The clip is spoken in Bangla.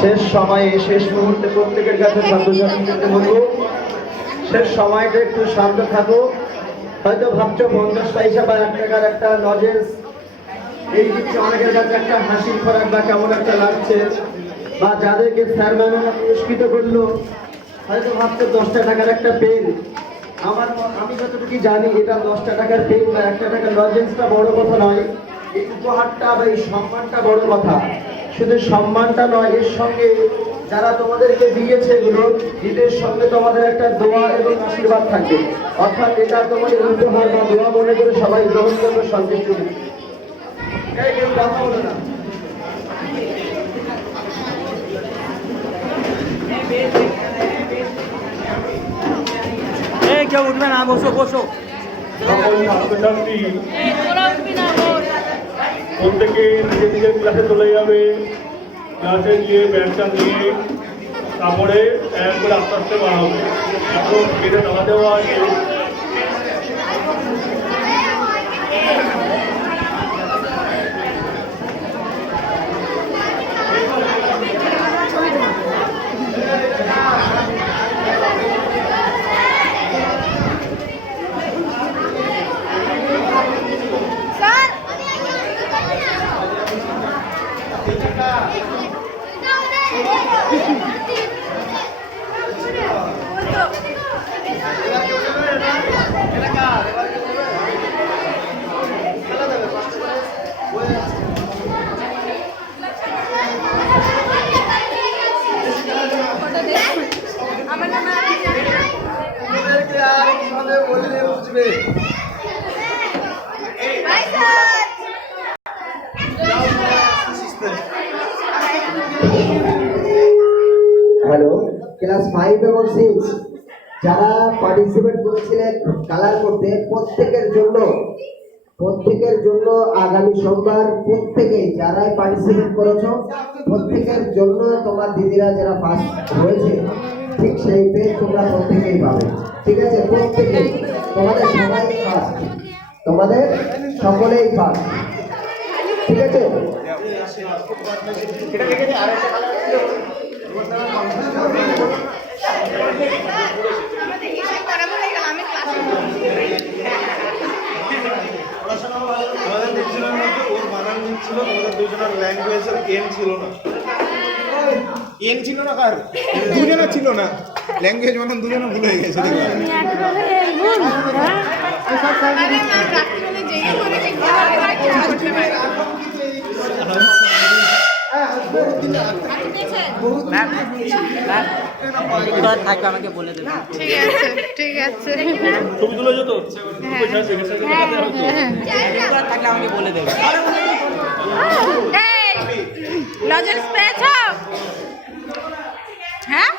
শেষ সময়ে শেষ মুহূর্তে প্রত্যেকের কাছে ছাত্রছাত্রীদেরকে বলবো শেষ সময়টা একটু শান্ত থাকো। হয়তো ভাবছো 50 পয়সা বা 1 টাকার একটা লজেন্স এই দিচ্ছে অনেকের কাছে একটা হাসির খোরাক বা কেমন একটা লাগছে, বা যাদেরকে স্যার ম্যামেরা পুরস্কৃত করলো হয়তো ভাবছো 10 টাকার একটা পেন। আমি যতটুকু জানি এটা 10 টাকার পেন বা 1 টাকার লজেন্সটা বড় কথা নয়, এই উপহারটা বা এই সম্মানটা বড় কথা। শুধু সম্মানটা নয়, এর সঙ্গে যারা তোমাদেরকে দিয়েছে এগুলো ঈদের সঙ্গে তোমাদের একটা দোয়া এবং আশীর্বাদ থাকবে। অর্থাৎ এটা তোমাদের উপহার বা দোয়া মনে করে সবাই গ্রহণ করবে, সন্তুষ্ট হবে। কেউ কথা বলো না। কেউ উঠবে না, বসো বসো। প্রত্যেকে নিজের নিজের ক্লাসে চলে যাবে। ক্লাসে গিয়ে ব্যাগটা নিয়ে তারপরে এক করে আস্তে আস্তে বাড়াবে। এখন কেটে দাঁড়া দেওয়া আছে। হ্যালো, ক্লাস 5 এবং 6 যারা পার্টিসিপেট করেছিলেন কালার করতে, প্রত্যেকের জন্য আগামী সোমবার প্রত্যেকেই যারাই পার্টিসিপেট করেছো প্রত্যেকের জন্য তোমার দিদিরা যারা ফার্স্ট হয়েছে ঠিক সেই পেজ তোমরা প্রত্যেকেই পাবে। ঠিক আছে, প্রত্যেকেই তোমাদের সবাই ফার্স্ট, তোমাদের সকলেই ফার্স্ট। ঠিক আছে, আমাদের দুজনের মধ্যে ওর বানান ছিল, আমাদের দুজনের ল্যাঙ্গুয়েজের এন ছিল না। এন ছিল না, কার দুজনের ছিল না ল্যাঙ্গুয়েজ, বানান দুজনে ভুল হয়ে গেছে। থাকবে আমাকে বলে দেবে। ঠিক আছে, ঠিক আছে। ছবি তুলে যেত থাকলে আমাকে বলে দেবে। লজেন্স পেয়েছ? হ্যাঁ,